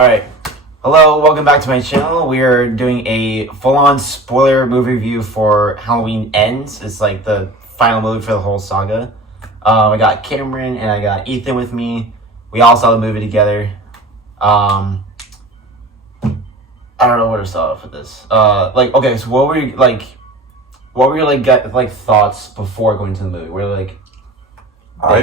Alright. Hello, welcome back to my channel. We are doing a full-on spoiler movie review for Halloween Ends. It's like the final movie for the whole saga. I got Cameron and I got Ethan with me. We all saw the movie together. I don't know where to start off with this. Okay, so what were your thoughts before going to the movie? Were there big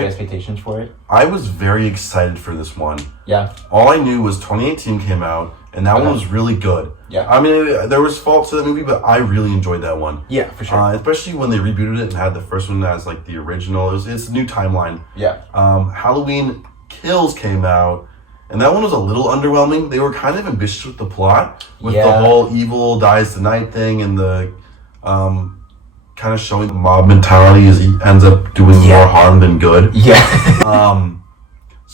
expectations for it? I was very excited for this one. Yeah. All I knew was 2018 came out, and that one was really good. Yeah. I mean, there was faults to that movie, but I really enjoyed that one. Yeah, for sure. Especially when they rebooted it and had the first one as like the original. It's a new timeline. Yeah. Halloween Kills came out, and that one was a little underwhelming. They were kind of ambitious with the plot, with the whole evil dies tonight thing, and the kind of showing the mob mentality as he ends up doing more harm than good. Yeah.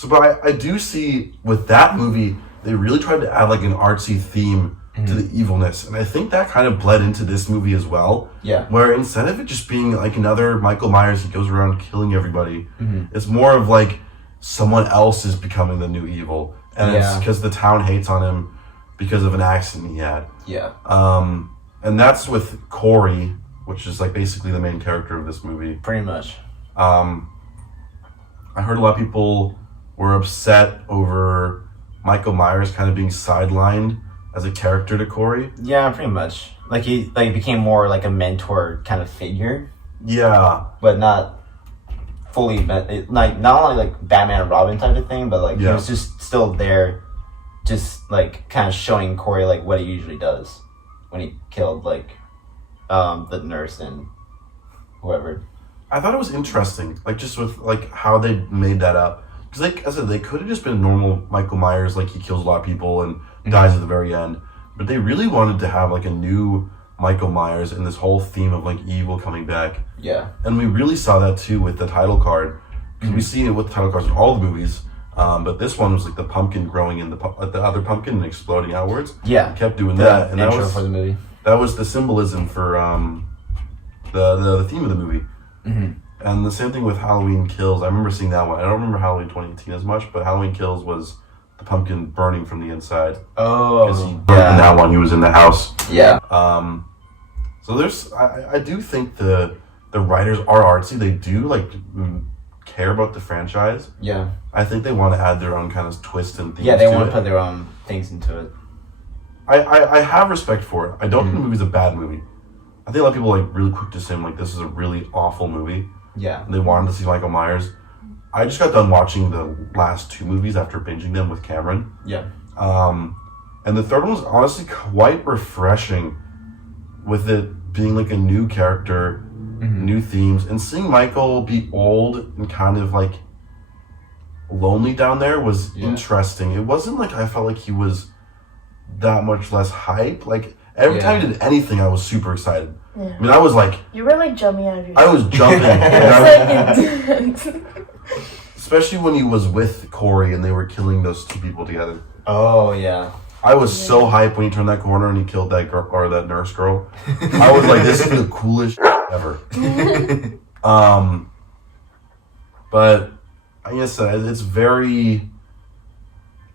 But I do see with that movie, they really tried to add like an artsy theme to the evilness. And I think that kind of bled into this movie as well. Yeah. Where instead of it just being like another Michael Myers, he goes around killing everybody, it's more of like someone else is becoming the new evil. And it's because the town hates on him because of an accident he had. Yeah. And that's with Corey, which is like basically the main character of this movie. Pretty much. I heard a lot of people were upset over Michael Myers kind of being sidelined as a character to Corey. Yeah, pretty much. He became more like a mentor kind of figure. Yeah. But not fully, not only like Batman and Robin type of thing, but he was just still there, just kind of showing Corey what he usually does when he killed the nurse and whoever. I thought it was interesting, just with how they made that up. Because I said, they could have just been a normal Michael Myers, he kills a lot of people and dies at the very end. But they really wanted to have a new Michael Myers and this whole theme of evil coming back. Yeah. And we really saw that too with the title card. Because we've seen it with the title cards in all the movies. But this one was the pumpkin growing in the other pumpkin and exploding outwards. Yeah. It kept doing that. And intro for the movie. That was the symbolism for the theme of the movie. And the same thing with Halloween Kills. I remember seeing that one. I don't remember Halloween 2018 as much, but Halloween Kills was the pumpkin burning from the inside. Oh, because he burned in that one. He was in the house. Yeah. So I do think the writers are artsy. They do care about the franchise. Yeah. I think they want to add their own kind of twist and themes. Yeah, they want to put their own things into it. I have respect for it. I don't think the movie's a bad movie. I think a lot of people really quick to say this is a really awful movie. Yeah. They wanted to see Michael Myers. I just got done watching the last two movies after binging them with Cameron. Yeah. And the third one was honestly quite refreshing, with it being a new character, new themes, and seeing Michael be old and kind of lonely down there was interesting. It wasn't I felt like he was that much less hype. Every time he did anything, I was super excited. Yeah. I mean, I was you were jumping out of your seat. I was jumping. Especially when he was with Corey and they were killing those two people together. Oh, yeah. I was so hyped when he turned that corner and he killed that girl, or that nurse girl. I was this is the coolest ever. But I guess it's very...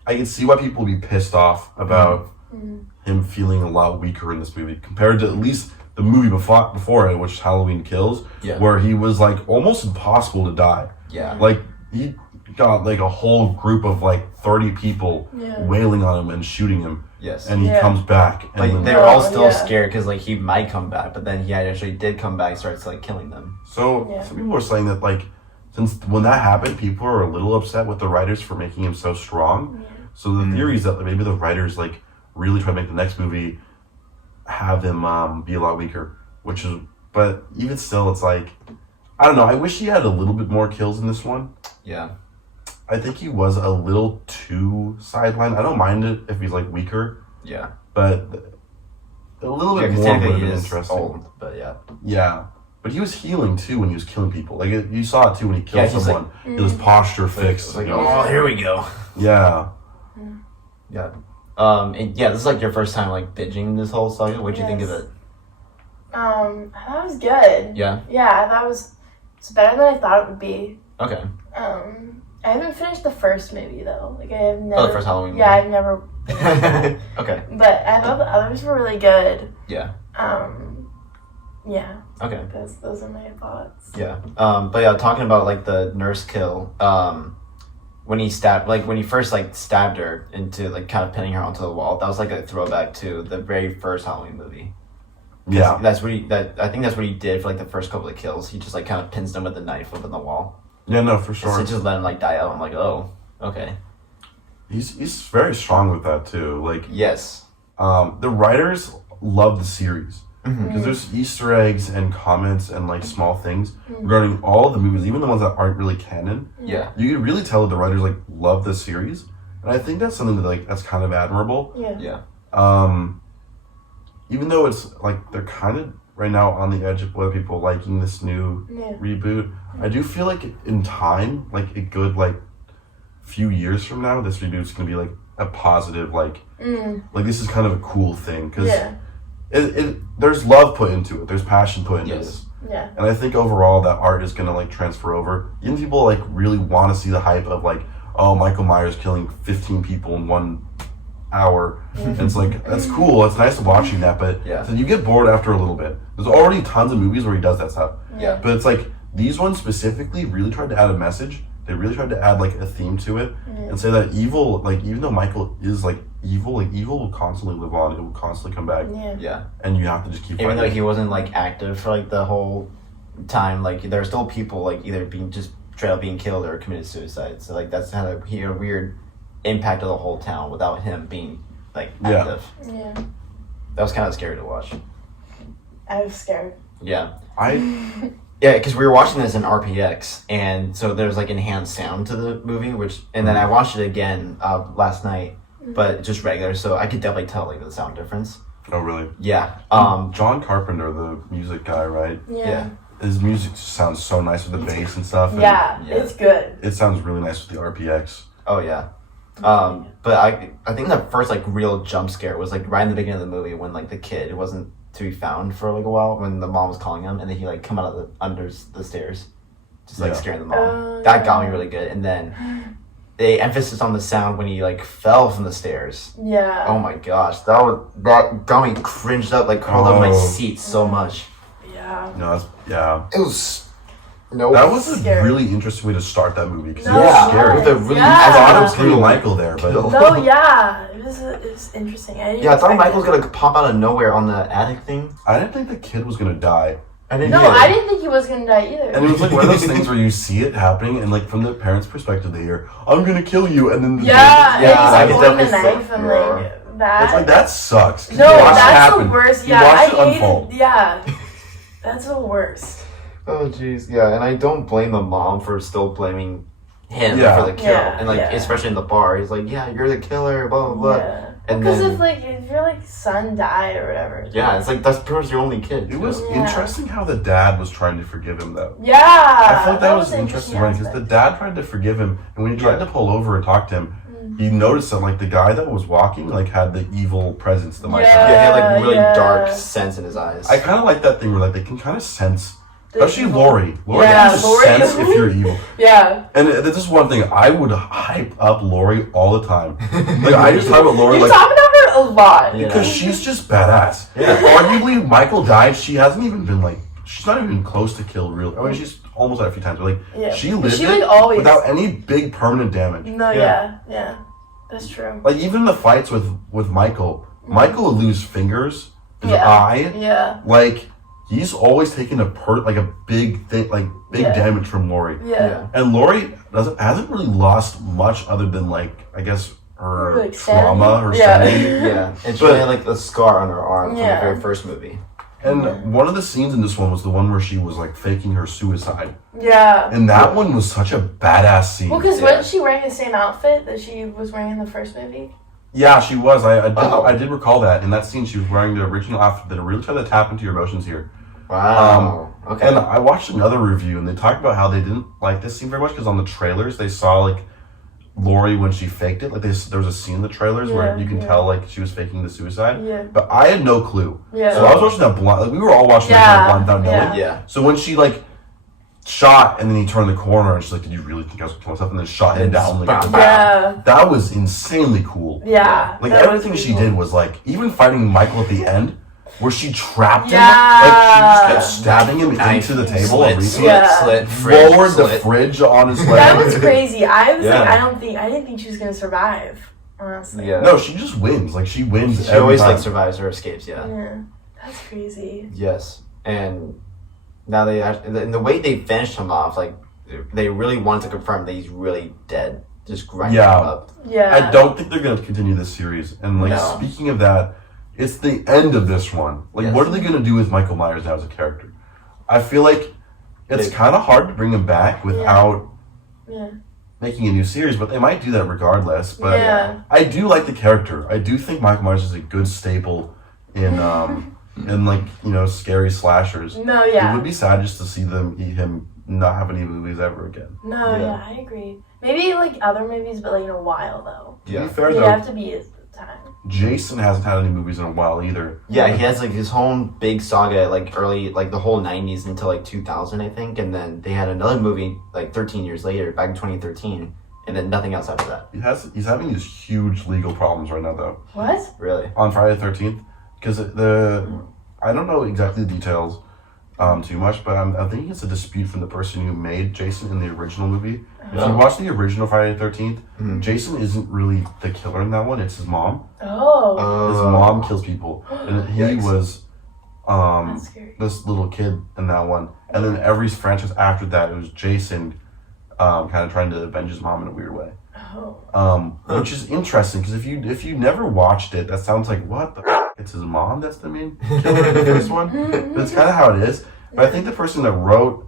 I can see why people would be pissed off about him feeling a lot weaker in this movie compared to at least the movie before it, which is Halloween Kills, where he was almost impossible to die. Yeah. He got a whole group of 30 people wailing on him and shooting him. Yes. And he comes back. And they were all still scared because he might come back, but then he actually did come back and starts killing them. So some people are saying that since when that happened, people are a little upset with the writers for making him so strong. Yeah. So the theory is that maybe the writers really try to make the next movie have him be a lot weaker, but even still, it's I don't know. I wish he had a little bit more kills in this one. Yeah. I think he was a little too sidelined. I don't mind it if he's weaker. Yeah. But a little bit more would have been interesting. Old, but yeah. Yeah. But he was healing too when he was killing people. You saw it too when he killed someone. His posture fixed. Oh, here we go. Yeah. Yeah. And this is your first time binging this whole saga. What'd you think of it? I thought it was good. Yeah? Yeah, I thought it's better than I thought it would be. Okay. I haven't finished the first movie though. Like I have never. Oh, the first Halloween Yeah, I've never. movie. Okay. But I thought the others were really good. Yeah. Yeah. Okay. Those are my thoughts. Yeah. But yeah, talking about like the nurse kill, when he first like stabbed her into like kind of pinning her onto the wall, that was like a throwback to the very first Halloween movie. Yeah. I think that's what he did for like the first couple of kills. He just like kind of pins them with a knife up in the wall. Yeah, no, for So sure. just let him like die out. I'm like, oh, okay. He's very strong with that too. Like, Yes. the writers love the series Mhm. because there's Easter eggs and comments and like small things regarding all of the movies, even the ones that aren't really canon. Yeah. You can really tell that the writers like love the series, and I think that's something that like that's kind of admirable. Yeah. Yeah. Even though it's like they're kind of right now on the edge of whether people liking this new Yeah. reboot. I do feel like in time, like a good like few years from now, this reboot's gonna be like a positive like this is kind of a cool thing because Yeah. there's love put into it, there's passion put into Yes. this, Yeah. and I think overall that art is gonna like transfer over. Even people like really want to see the hype of like, oh, Michael Myers killing 15 people in 1 hour. And it's like that's cool. It's nice watching that, but Yeah. so you get bored after a little bit. There's already tons of movies where he does that stuff. Yeah. But it's like these ones specifically really tried to add a message. They really tried to add like a theme to it and say that evil, like even though Michael is like evil will constantly live on. It will constantly come back, Yeah. Yeah. and you have to just keep Even though fighting. he wasn't like active for like the whole time, like there are still people like either being just straight up being killed or committed suicide. So like that's had a weird impact of the whole town without him being like Yeah. active. Yeah. That was kind of scary to watch. I was scared. Yeah. I Yeah, because we were watching this in RPX, and so there's like enhanced sound to the movie, and then I watched it again last night, but just regular, so I could definitely tell like the sound difference. oh really? Yeah. John Carpenter, the music guy, right? Yeah. His music just sounds so nice with the bass and stuff. And Yeah. Yeah. It's good. it sounds really nice with the RPX. Oh yeah. But I think the first like real jump scare was like right in the beginning of the movie when like the kid wasn't to be found for like a while when the mom was calling him, and then he like come out of the under the stairs, just like Yeah. scaring the mom. Oh, That got me yeah. really good, and then they emphasis on the sound when he like fell from the stairs. Yeah. Oh my gosh, that got me cringed up, like curled up in my Oh. seat so much. Yeah. No, that's yeah. It was no. That was a Scary. really interesting way to start that movie because No, it was yeah, scary. with a really Yeah. I thought it was brutal killing Michael there, but kill. No, yeah. It was interesting. I didn't Yeah, I thought expect Michael was it. gonna pop out of nowhere on the attic thing. I didn't think the kid was gonna die. I didn't. No, either. I didn't think he was gonna die either. And it was like one of those things where you see it happening, and like from the parents' perspective, they hear, "I'm gonna kill you," and then the Yeah, Yeah, I and could he's like holding the definitely knife and see- like that. it's like that sucks. 'Cause No, you watched it that's happen. the worst. You Yeah, I watched it hated. unfold. Yeah, that's the worst. Oh jeez, yeah, and I don't blame the mom for still blaming him Yeah. for the kill, Yeah, and like yeah. especially in the bar, he's like, "Yeah, you're the killer," blah blah blah. Yeah, And because then- if your like son died or whatever. Yeah, it's like that's pretty much your only kid. It was Yeah. interesting how the dad was trying to forgive him, though. Yeah, I thought that was an interesting, right? Because the dad tried to forgive him, and when he tried Yeah. to pull over and talk to him, he noticed that like the guy that was walking like had the evil presence that Michael Yeah. had. Yeah, he had like really yeah. dark sense in his eyes. I kind of like that thing where like they can kind of sense, The especially evil- Lori. Lori Yeah, can just Lori- sense if you're evil. Yeah, And this is one thing I would hype up Lori all the time. Like I just talk about Lori you're like talking about her a lot. Yeah. because she's just badass. Yeah. Arguably, Michael died. She hasn't even been like she's not even close to kill real. I mean, she's almost died a few times, but like Yeah. she But lived she, it like, always- without any big permanent damage. No, Yeah. yeah, that's true. Like even the fights with Michael, Michael would lose fingers, his Yeah. eye. Yeah, Like he's always taking a big thing, like big Yeah. damage from Lori. yeah. And Lori hasn't really lost much other than like I guess her Like trauma, her sanity. sanity. Yeah. yeah, and she But- had like a scar on her arm from Yeah. the very first movie. And one of the scenes in this one was the one where she was like faking her suicide, Yeah. and that one was such a badass scene. Well, because Yeah. wasn't she wearing the same outfit that she was wearing in the first movie? Yeah, she was. Oh. I did recall that in that scene. She was wearing the original outfit that really tried to tap into your emotions here. Wow. Okay. And I watched another review, and they talked about how they didn't like this scene very much because on the trailers they saw like Lori when she faked it. Like there was a scene in the trailers where Yeah, you can yeah. tell like she was faking the suicide. Yeah. But I had no clue. Yeah. So I was watching that blind. Like we were all watching Yeah, that blind without knowing. yeah. yeah. So when she like shot, and then he turned the corner, and she's like, "Did you really think I was gonna kill myself?" And then shot him down. Like, Yeah. that was insanely cool. Yeah. Like that was everything pretty she cool. did was like, even fighting Michael at the end, where she trapped him, Yeah. like she just kept stabbing him into the table, and lowered the fridge on his leg. That was crazy. I was Yeah. like, I didn't think she was gonna survive. Honestly. Yeah. No, she just wins. Like she wins. She every always time. like survives or escapes. Yeah. Yeah. That's crazy. Yes, and now and the way they finished him off, like they really wanted to confirm that he's really dead. Just grinding Yeah. him up. Yeah. I don't think they're gonna continue this series. And like No. speaking of that, it's the end of this one. Like, Yes. what are they gonna do with Michael Myers now as a character? I feel like it's They- kind of hard to bring him back without Yeah. making a new series, but they might do that regardless. But Yeah. I do like the character. I do think Michael Myers is a good staple in in like, you know, scary slashers. No, It yeah. would be sad just to see him not have any movies ever again. No, Yeah. yeah, I agree. Maybe like other movies, but like in a while though. To Yeah. be fair They though, have to be at the time. Jason hasn't had any movies in a while either. Yeah, he has like his whole big saga, like early, like the whole '90s until like 2000, I think, and then they had another movie like 13 years later, back in 2013, and then nothing else after that. He's having these huge legal problems right now though. What? Really? On Friday the 13th, because I don't know exactly the details too much, but I'm thinking it's a dispute from the person who made Jason in the original movie. If you watch the original Friday the 13th, Mhm. Jason isn't really the killer in that one. It's his mom. Oh. His mom kills people, and he Yikes. was That's scary. this little kid in that one. And then every franchise after that, it was Jason kind of trying to avenge his mom in a weird way. Oh. Which is interesting because if you never watched it, that sounds like what the f-? It's his mom that's the main killer in the first one. But it's kind of how it is. But I think the person that wrote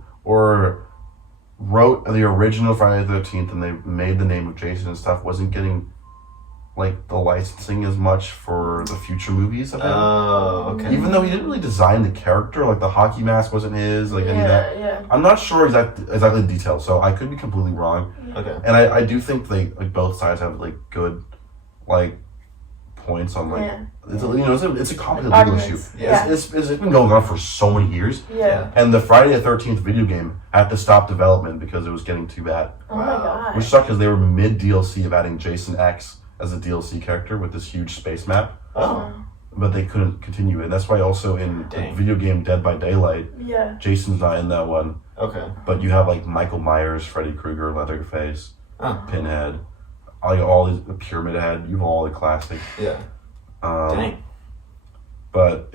the original Friday the 13th and they made the name of Jason and stuff wasn't getting like the licensing as much for the future movies of him. Oh, okay. Even though he didn't really design the character, like the hockey mask wasn't his, like any of that. Yeah. I'm not sure exactly the details, so I could be completely wrong. Okay. And I do think like both sides have like good like points on like Yeah. it's a complicated legal issue. Arguments. Yeah. It's been going on for so many years, Yeah. and the Friday the 13th video game had to stop development because it was getting too bad, Oh my god. which sucked because they were mid DLC of adding Jason X as a DLC character with this huge space map, Oh. but they couldn't continue it. That's why also in the Dang. video game Dead by Daylight, Yeah. Jason's not in that one, Okay. but you have like Michael Myers, Freddy Krueger, Leatherface, Oh. Pinhead, like all these Pyramid Head. You have all the classic. Yeah. Dang. But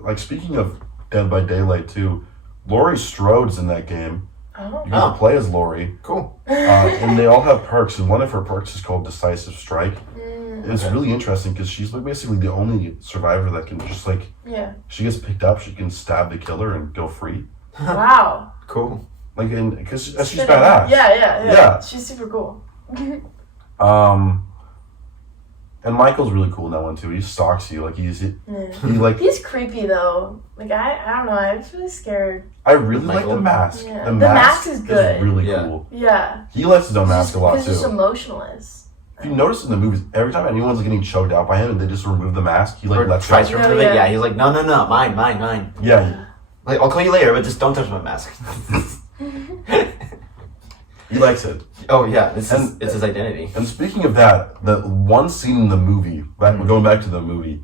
like speaking of Dead by Daylight too, Laurie Strode's in that game. Oh. You can play as Laurie, Cool. and they all have perks, and one of her perks is called Decisive Strike. Mm. It's Okay. really interesting because she's like basically the only survivor that can just like Yeah. she gets picked up, she can stab the killer and go free. Wow. Cool. Like, because she's badass. Yeah. Yeah. She's super cool. And Michael's really cool in that one too. He stalks you, like he Yeah. like. He's creepy though. Like I don't know. I was really scared. I really like Michael? the mask. Yeah. The The mask mask is good. really Yeah. cool. Yeah. He likes his own mask a lot Because he's too. emotionless. If you notice in the movies, every time anyone's getting choked out by him and they just remove the mask, he like Or lets tries go. to Oh, remove yeah. it. Yeah, he's like, no, mine. Yeah, Like, I'll call you later, but just don't touch my mask. he likes it. Oh yeah, it's And- his identity. And speaking of that, the one scene in the movie, going back to the movie,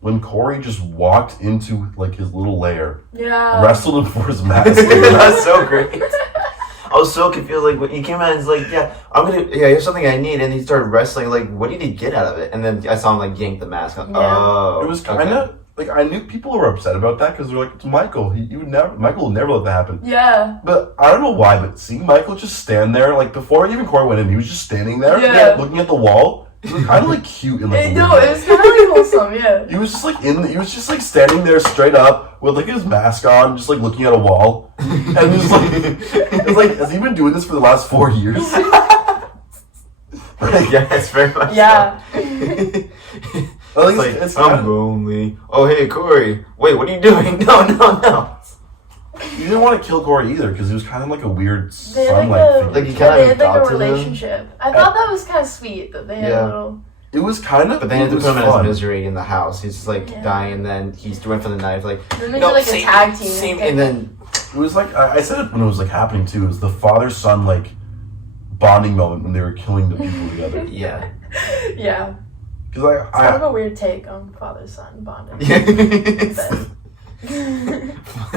when Corey just walked into like his little lair, Yeah. wrestled him for his mask. That's so great. I was so confused. Like when he came out, and he's like, here's something I need, and he started wrestling. Like, what did he get out of it? And then I saw him like yank the mask. I'm, Yeah. Oh, It was kind of like I knew people were upset about that because they're like, it's Michael. Michael would never let that happen. Yeah. But I don't know why, but seeing Michael just stand there, like before even Corey went in, he was just standing there, Yeah. looking at the wall. It was kind of like cute and like. No, weird. it was kind of like wholesome. Yeah. He was just like he was just like standing there straight up with like his mask on, just like looking at a wall, and just like it's like has he been doing this for the last 4 years? Like, yeah, it's very much. Yeah. So. I think Like, it's I'm kind of, lonely. Oh hey Corey, wait, what are you doing? No. you didn't want to kill Corey either because he was kind of like a weird They had son-like like a, figure. Like, he yeah, kinda they had like a adopted him. relationship. I thought that was kind of sweet that they had Yeah. a little. It was kind of, But they had to it put him was in his fun. misery in the house. He's just like Yeah. dying, and then he's doing for the knife, like Then they did like a tag team. same, and then It was like I said it when it was like happening too. It was the father-son like bonding moment when they were killing the people together. Yeah. Yeah. Because It's kind of a weird take on father-son bonding.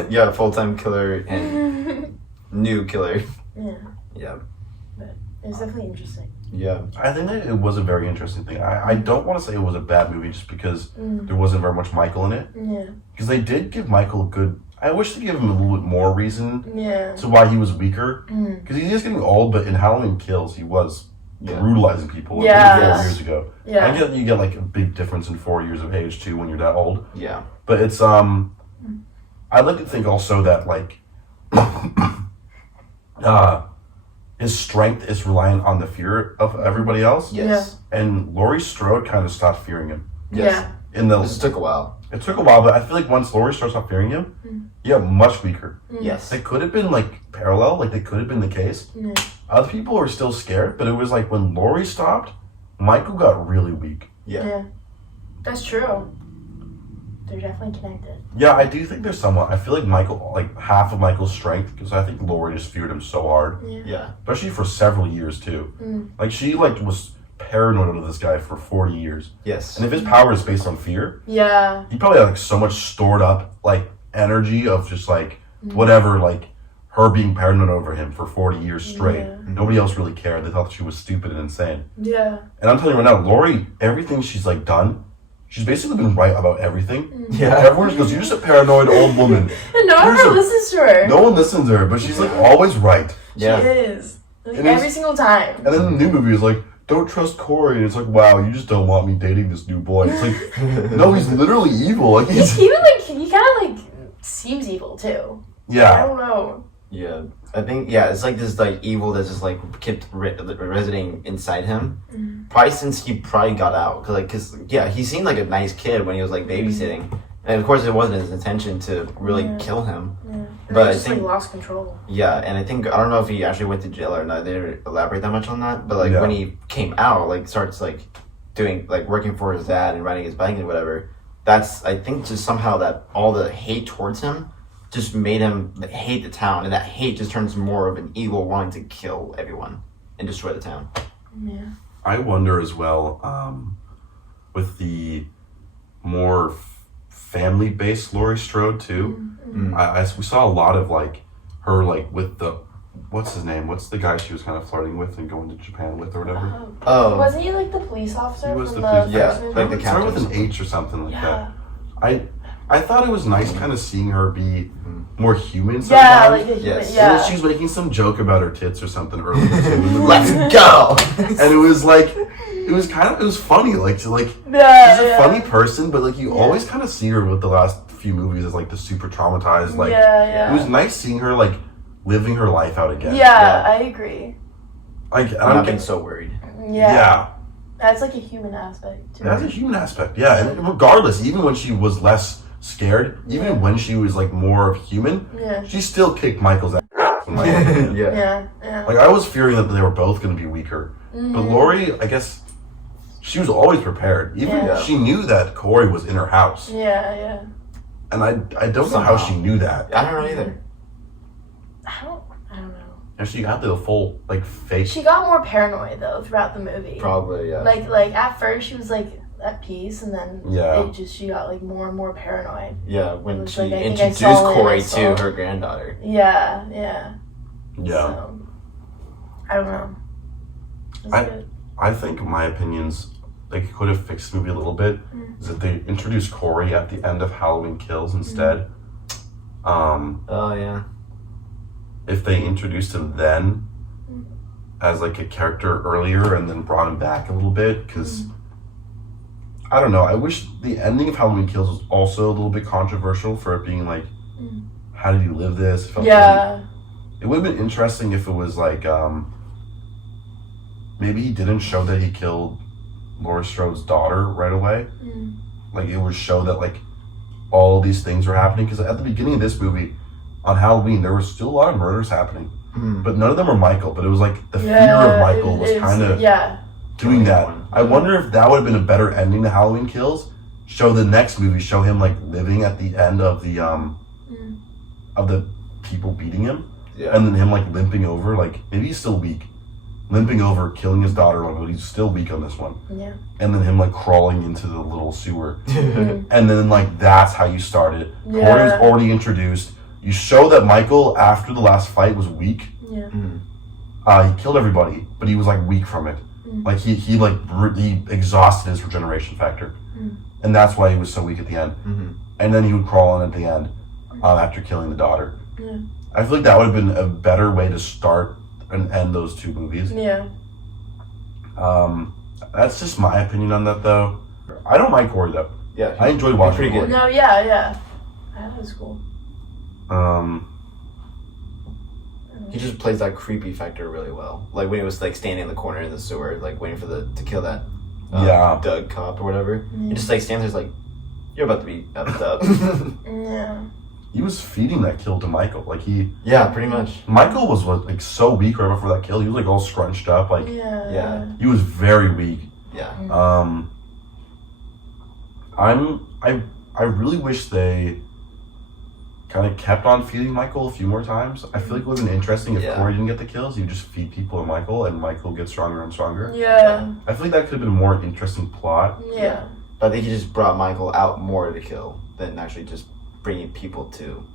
Yeah, full-time killer and new killer. Yeah. Yeah. It's definitely interesting. Yeah. I think that it was a very interesting thing. I don't want to say it was a bad movie just because there wasn't very much Michael in it. Yeah. Because they did give Michael a good. I wish they gave him a little bit more reason Yeah. to why he was weaker. Because he's just getting old, but in Halloween Kills, he was brutalizing people Yeah. 4 years ago. Yeah. I get you get like a big difference in 4 years of age too when you're that old. Yeah. But it's I'd like to think also that like his strength is reliant on the fear of everybody else. Yes. And Laurie Strode kind of stopped fearing him. Yes. Yeah. In the This took a while. It took a while, but I feel like once Laurie Strode stopped fearing him, yeah, much weaker. Yes. They could have been like parallel, like they could have been the case. Yeah. Other people were still scared, but it was like when Laurie stopped, Michael got really weak. Yeah. That's true. They're definitely connected. Yeah, I do think there's somewhat. I feel like Michael, like half of Michael's strength, because I think Laurie just feared him so hard, Yeah. especially for several years too. Like she like was paranoid of this guy for 40 years, Yes. and if his power is based on fear, Yeah. he probably had like so much stored up like energy of just like whatever, like her being paranoid over him for 40 years straight. Yeah. Nobody else really cared. They thought she was stupid and insane. Yeah. And I'm telling you right now, Laurie, everything she's like done, she's basically been right about everything. Yeah. Everyone just goes, "You're just a paranoid old woman." And no one Here's ever a- listens to her. No one listens to her, but she's like always right. Yeah. She is. Like, And it's- every single time. And then the new movie is like, "Don't trust Corey," and it's like, "Wow, you just don't want me dating this new boy." It's like, no, he's literally evil. Like he's Even like, he kind of like seems evil too. I yeah, don't know. Yeah. I think, yeah, it's like this like evil that's just like kept residing inside him. Probably since he probably got out. Cause yeah, he seemed like a nice kid when he was like babysitting. And of course it wasn't his intention to really kill him. Yeah. And But I I just think- like lost control. Yeah, and I think, I don't know if he actually went to jail or not. They didn't elaborate that much on that. But like Yeah. when he came out, like starts like doing, like working for his dad and riding his bike and whatever, that's, I think just somehow that all the hate towards him just made him hate the town. And that hate just turns more of an evil wanting to kill everyone and destroy the town. Yeah. I wonder as well, with the more family-based Laurie Strode too. We saw a lot of like her like with the what's his name? What's the guy she was kind of flirting with and going to Japan with or whatever? Oh. Wasn't he like the police officer He was from the the police- yeah, first movie? like the It started with an captain. H or something like Yeah. that. I thought it was nice kind of seeing her be more human sometimes. Yeah, like a human. Yes. And then Yeah. she was making some joke about her tits or something earlier too. Let's go! And it was like it was funny, like to like Yeah, she's a yeah. funny person, but like you always kind of see her with the last few movies as like the super traumatized, like yeah. it was nice seeing her like living her life out again. Yeah, I agree. Like I Not don't being get so worried. Yeah. That's like a human aspect to it has a it. human aspect, yeah. And regardless, even when she was less scared, even when she was like more of human, Yeah. she still kicked Michael's ass. In my opinion. Yeah. Yeah. Like I was fearing that they were both going to be weaker, but Laurie, I guess, she was always prepared. Even Yeah. she knew that Corey was in her house, Yeah. and I don't know how Somehow. she knew that. I don't know either. I don't know. And she had the full like fake. She got more paranoid though throughout the movie. Probably, yeah. Like at first she was like at peace, and then Yeah. she got like more and more paranoid. Yeah, when It's she like, I think I introduced saw it, Corey I saw- to her granddaughter. Yeah. Yeah, So, I don't know. It's good. I think in my opinions, they could have fixed the movie a little bit. Is that they introduced Corey at the end of Halloween Kills instead. Oh, yeah. If they introduced him then as like a character earlier and then brought him back a little bit, because I don't know. I wish the ending of Halloween Kills was also a little bit controversial for it being like, how did you live this? It felt really- Yeah. it would have been interesting if it was like, maybe he didn't show that he killed Laurie Strode's daughter right away. Like it would show that like all these things were happening, because at the beginning of this movie, on Halloween, there was still a lot of murders happening, but none of them were Michael. But it was like the fear of Michael was kind of doing that. I wonder if that would have been a better ending to Halloween Kills. Show the next movie, show him like living at the end of the people beating him, Yeah. and then him like limping over, like maybe he's still weak, limping over, killing his daughter, like, but he's still weak on this one. Yeah. And then him like crawling into the little sewer, Mhm. and then like that's how you start it. Yeah. Corey was already introduced. You show that Michael, after the last fight, was weak. Yeah. He killed everybody, but he was like weak from it. Like he exhausted his regeneration factor, and that's why he was so weak at the end. And then he would crawl on at the end after killing the daughter. Yeah. I feel like that would have been a better way to start and end those two movies. Yeah. That's just my opinion on that, though. I don't mind Corey though. Yeah. I enjoyed watching pretty Corey. good. No, yeah. That was cool. He just plays that creepy factor really well. Like when he was like standing in the corner in the sewer, like waiting for to kill that Doug cop or whatever. He just like stands there, like, you're about to be effed up. Yeah. He was feeding that kill to Michael. Like Yeah, pretty much. Michael was like so weak right before that kill. He was like all scrunched up. Like Yeah. he was very weak. Yeah. I really wish they kind of kept on feeding Michael a few more times. I feel like it would have been interesting if Corey didn't get the kills. You just feed people to Michael, and Michael gets stronger and stronger. Yeah. I feel like that could have been a more interesting plot. Yeah. But I think he just brought Michael out more to kill than actually just bringing people to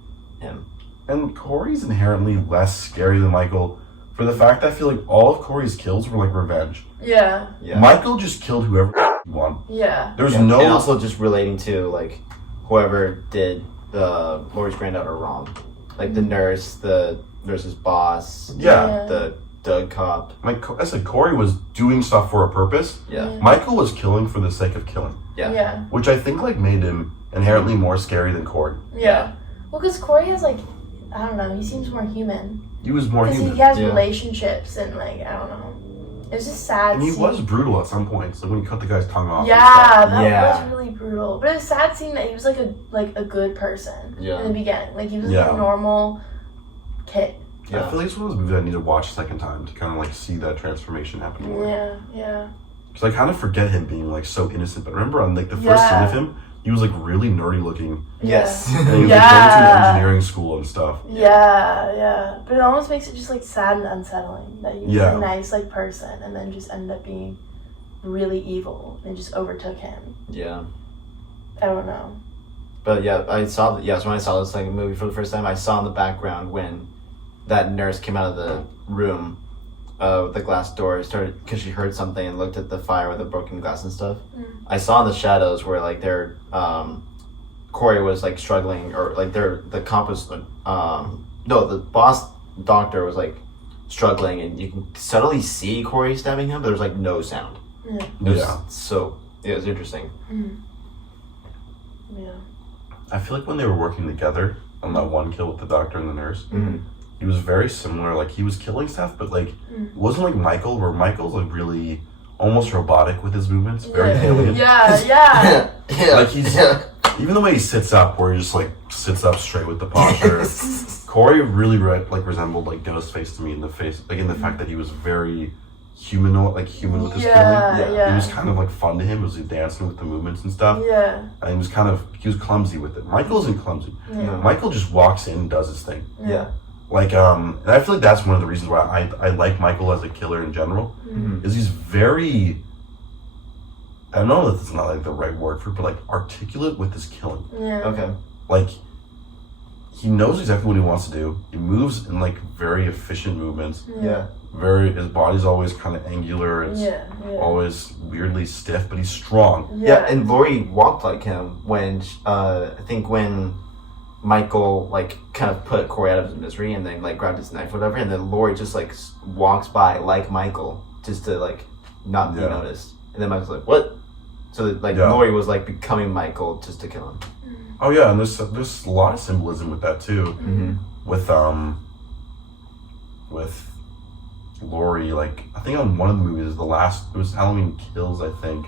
him. And Corey's inherently less scary than Michael for the fact that I feel like all of Corey's kills were like revenge. Yeah. Yeah. Michael just killed whoever he wanted. Yeah. There's And no... also just relating to like whoever did Laurie's granddaughter wrong. Like the nurse's boss. Yeah. The Doug cop. Like I said, Corey was doing stuff for a purpose. Yeah. Michael was killing for the sake of killing. Yeah. Yeah. Which I think like made him inherently more scary than Corey. Yeah. Well, because Corey has like, I don't know, he seems more human. He was more Because human. he has Yeah. relationships and like, I don't know. It was just sad. And he scene. was brutal at some points, like when he cut the guy's tongue off. and Yeah, stuff. that Yeah. was really brutal. But it was sad seeing that he was like a good person Yeah. in the beginning. Like he was Yeah. like a normal kid. I feel like it's one of those movies I need to watch a second time to kind of like see that transformation happen more. Yeah. Because I kind of forget him being like so innocent, but remember on like the first scene of him, he was like really nerdy looking, Yes. and he was like going to Yeah. engineering school and stuff. Yeah. But it almost makes it just like sad and unsettling that he was Yeah. a nice like person and then just ended up being really evil and just overtook him. Yeah. I don't know. But yeah, I saw that. Yes, when I saw this like movie for the first time, I saw in the background when that nurse came out of the room, with the glass door, started because she heard something and looked at the fire with the broken glass and stuff. I saw in the shadows where like their Corey was like struggling, or like the cop was the boss doctor was like struggling, and you can subtly see Corey stabbing him, but there's like no sound. Yeah. It was it was interesting. Yeah. I feel like when they were working together on that one kill with the doctor and the nurse, Mm-hmm. he was very similar. Like he was killing stuff, but like it wasn't like Michael, where Michael's like really almost robotic with his movements, very alien. Yeah. Like he's even the way he sits up, where he just like sits up straight with the posture. Corey really resembled like Ghostface to me in the face, like in the fact that he was very human with his killing. He was kind of like fun to him. He was like, dancing with the movements and stuff. Yeah. And he was clumsy with it. Michael isn't clumsy. Yeah. Michael just walks in and does his thing. Yeah. Like and I feel like that's one of the reasons why I like Michael as a killer in general. Is he's very, I don't know if it's not like the right word for it, but like articulate with his killing. Yeah. Okay. Like he knows exactly what he wants to do. He moves in like very efficient movements. Yeah. His body's always kind of angular. It's always weirdly stiff, but he's strong. Yeah, and Laurie walked like him when I think when Michael like kind of put Corey out of his misery and then like grabbed his knife or whatever, and then Laurie just like walks by like Michael just to like not be noticed, and then Michael's like, what? So like Laurie was like becoming Michael just to kill him. Oh yeah, and there's a lot of symbolism with that too. With Laurie, like I think on one of the movies, it was Halloween Kills, I think,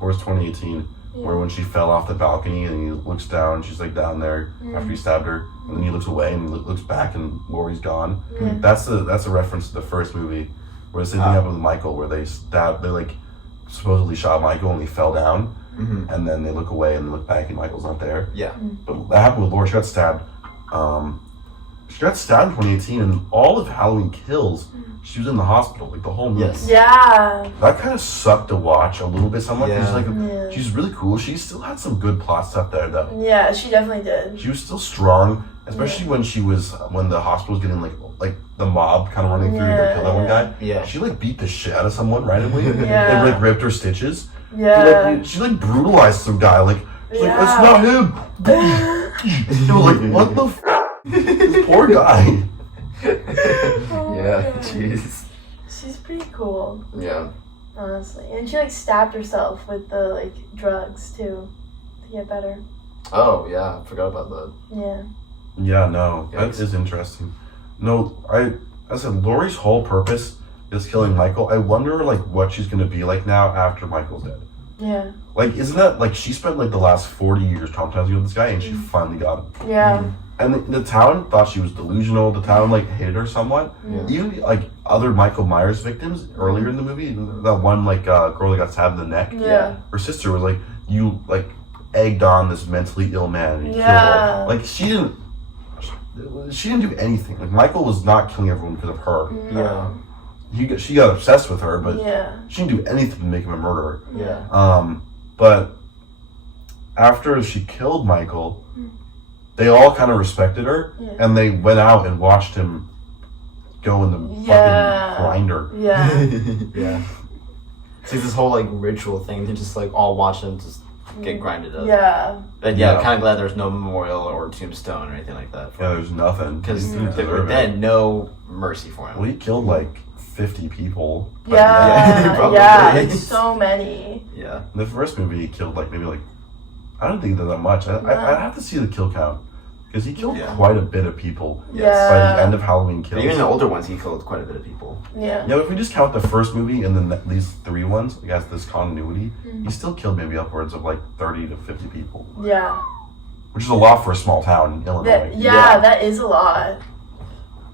or it was 2018, where when she fell off the balcony and he looks down, and she's like down there after he stabbed her, and then he looks away and looks back and Laurie's gone. That's a reference to the first movie, where the same thing happened with Michael, where they like supposedly shot Michael and he fell down, and then they look away and they look back and Michael's not there. Yeah. But that happened with Laurie. She got stabbed. she got stabbed in 2018, and all of Halloween Kills, she was in the hospital, like the whole movie. Yes. Yeah. That kind of sucked to watch a little bit somewhat. Yeah. She's like, Yeah. she's really cool. She still had some good plot stuff there, though. Yeah, she definitely did. She was still strong, especially when the hospital was getting like the mob kind of running through to kill that one guy. Yeah. She like beat the shit out of someone randomly. Yeah. They like ripped her stitches. Yeah. She like brutalized some guy. Like she's like, that's Yeah. not him. You know, like what the this poor guy. Oh my Yeah. God. Jeez. She's pretty cool, Yeah. honestly. And she like stabbed herself with the like drugs too to get better. Oh yeah, I forgot about that. Yeah. Yeah, no, that Yikes. is interesting. No, I said Laurie's whole purpose is killing Michael. I wonder like what she's gonna be like now after Michael's dead. Yeah. Like, isn't that like she spent like the last 40 years traumatizing with this guy, and she finally got him. Yeah. And the town thought she was delusional. The town like hated her somewhat. Yeah. Even like other Michael Myers victims earlier in the movie, that one like girl that got stabbed in the neck. Yeah. Her sister was like, you like egged on this mentally ill man and you killed Yeah. her. Like she didn't do anything. Like Michael was not killing everyone because of her. No. She got obsessed with her, but Yeah. she didn't do anything to make him a murderer. Yeah. But after she killed Michael, they all kind of respected her, Yeah. and they went out and watched him go in the Yeah. fucking grinder. Yeah. Yeah. It's like this whole like ritual thing to just like all watch him just get grinded up. Yeah. But yeah, Yeah. kind of glad there's no memorial or tombstone or anything like that. Yeah, there's nothing. Because He didn't if they were deserve it. dead, no mercy for him. Well, he killed like 50 people. Yeah, Yeah. probably. Yeah. Like so many. Yeah. In the first movie, he killed like maybe like, I don't think he did that much. I'd have to see the kill count. Because he killed Yeah. quite a bit of people Yes. by Yeah. the end of Halloween But Kills. even the older ones, he killed quite a bit of people. Yeah. Yeah, but if we just count the first movie and then these three ones, like as this continuity, Mm-hmm. he still killed maybe upwards of like 30 to 50 people, Yeah. which is a lot for a small town in Illinois. Yeah, that is a lot.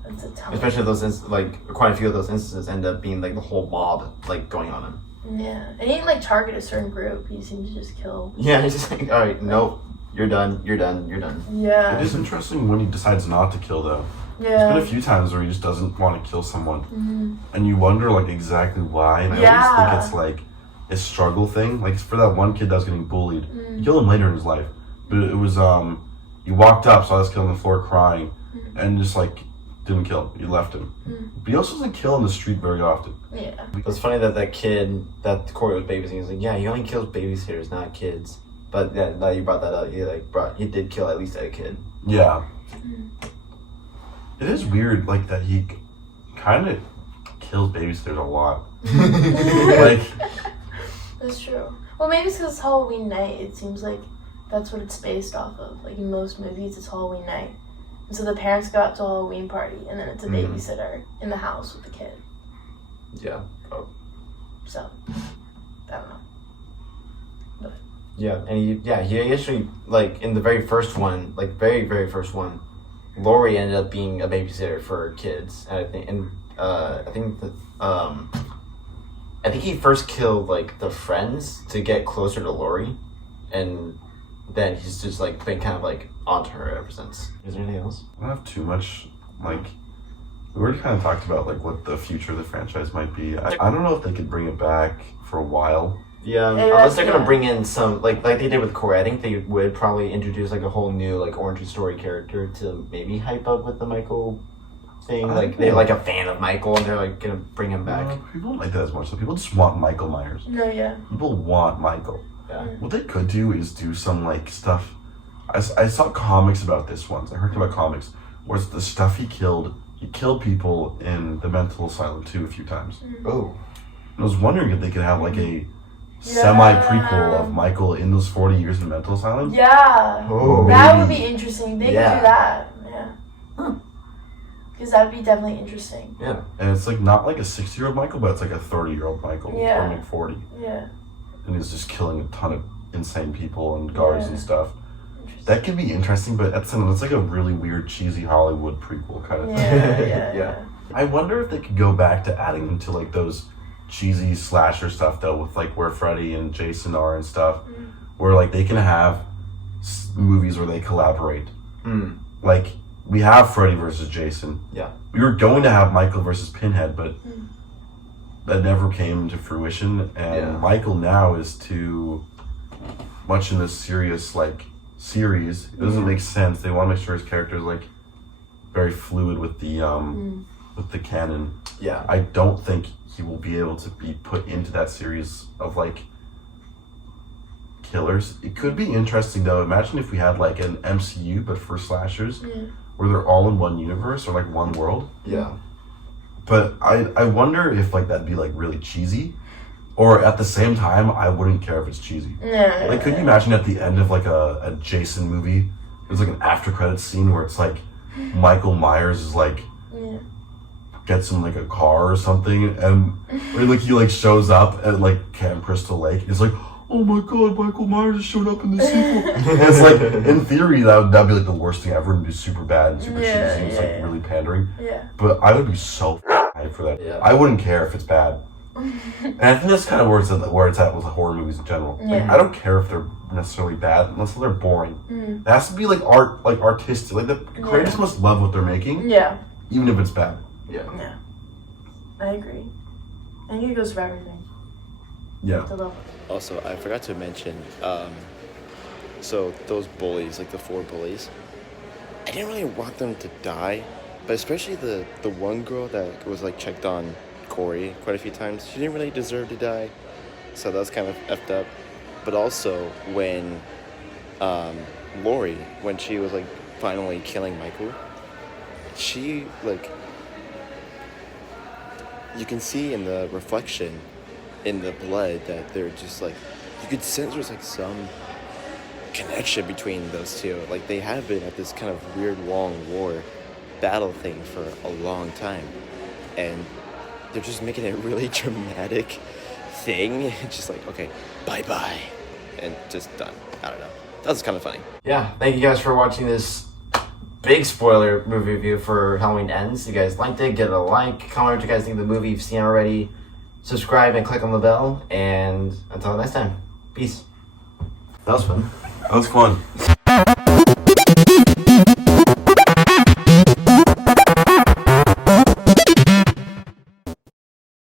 That's a ton. Especially those, like, quite a few of those instances end up being, like, the whole mob, like, going on him. Yeah. And he didn't like target a certain group. He seemed to just kill. Yeah, he's just like, alright, nope, you're done, you're done, you're done. Yeah. It is interesting when he decides not to kill, though. There's been Yeah. a few times where he just doesn't want to kill someone, Mhm. and you wonder like exactly why. And I Yeah. always think it's like a struggle thing. Like for that one kid that was getting bullied, Mm. you killed him later in his life, but it was he walked up, saw this kid on the floor crying, and just like didn't kill him. You left him, but he also doesn't kill in the street very often. Yeah. It's funny that kid, that Corey was babysitting, he's like, yeah, he only kills babysitters, not kids. But yeah, now you brought that up, he did kill at least a kid. Yeah. It is weird, like, that he kind of kills babysitters a lot. Like, That's true. Well, maybe it's because it's Halloween night. It seems like that's what it's based off of. Like in most movies, it's Halloween night. And so the parents go out to a Halloween party, and then it's a babysitter in the house with the kid. Yeah. Oh. So, I don't know. Yeah, and he actually, like, in the very first one, like, very, very first one, Laurie ended up being a babysitter for kids, and I think he first killed, like, the friends to get closer to Laurie, and then he's just, like, been kind of, like, onto her ever since. Is there anything else? I don't have too much, like, we already kind of talked about, like, what the future of the franchise might be. I don't know if they could bring it back for a while. Yeah, unless they're gonna bring in some, like they did with Corey, I think they would probably introduce, like, a whole new, like, origin story character to maybe hype up with the Michael thing. Like, they're, like, a fan of Michael, and they're, like, gonna bring him back. People don't like that as much, so people just want Michael Myers. No, yeah. People want Michael. Yeah. What they could do is do some, like, stuff. I saw comics about this once. I heard about comics where it's the stuff he killed people in the mental asylum, too, a few times. Oh. I was wondering if they could have, like, a semi-prequel of Michael in those 40 years in the mental asylum. Yeah. Oh. That would be interesting. They could Yeah. do that. Yeah. Because that would be definitely interesting. Yeah. And it's, like, not like a 60-year-old Michael, but it's, like, a 30-year-old Michael. Yeah. Or, like, 40. Yeah. And he's just killing a ton of insane people and guards and stuff. Interesting. That could be interesting, but at the same time, it's like a really weird, cheesy Hollywood prequel kind of thing. Yeah. Yeah. I wonder if they could go back to adding them to, like, those cheesy slasher stuff, though, with, like, where Freddy and Jason are and stuff, where, like, they can have movies where they collaborate. Mm. Like, we have Freddy versus Jason. Yeah. We were going to have Michael versus Pinhead, but that never came to fruition. And Michael now is too much in this serious series. It doesn't make sense. They want to make sure his character is like very fluid with the canon. Yeah. I don't think he will be able to be put into that series of like killers. It could be interesting though. Imagine if we had like an MCU but for slashers, where they're all in one universe or like one world. Yeah. But I wonder if like that'd be like really cheesy, or at the same time I wouldn't care if it's cheesy. Yeah. Like, could you imagine at the end of like a Jason movie, there's like an after credits scene where it's like Michael Myers is like gets in like a car or something, and or, like he like shows up at like Camp Crystal Lake. It's like, oh my god, Michael Myers has showed up in the sequel. It's like, in theory, that'd be like the worst thing ever and be super bad and super cheesy. It's like really pandering. Yeah. But I would be so hyped for that. Yeah. I wouldn't care if it's bad. And I think that's kind of where it's at with the horror movies in general. Like, Yeah. I don't care if they're necessarily bad unless they're boring. It has to be like art, like artistic. Like the creators must love what they're making, Yeah. even if it's bad. Yeah. Yeah. I agree. I think it goes for everything. Yeah. The level. Also, I forgot to mention, so those bullies, like the 4 bullies, I didn't really want them to die, but especially the one girl that was like checked on Corey quite a few times, she didn't really deserve to die, so that was kind of effed up. But also when Lori, when she was like finally killing Michael, she like, you can see in the reflection in the blood that they're just like, you could sense there's like some connection between those two. Like they have been at this kind of weird long war battle thing for a long time, and they're just making it a really dramatic thing. It's just like, okay, bye and just done. I don't know, that was kind of funny. Yeah. Thank you guys for watching this big spoiler movie review for Halloween Ends. If you guys liked it, give it a like, comment what you guys think of the movie if you've seen it already, subscribe and click on the bell, and until next time, peace. That was fun. That was fun.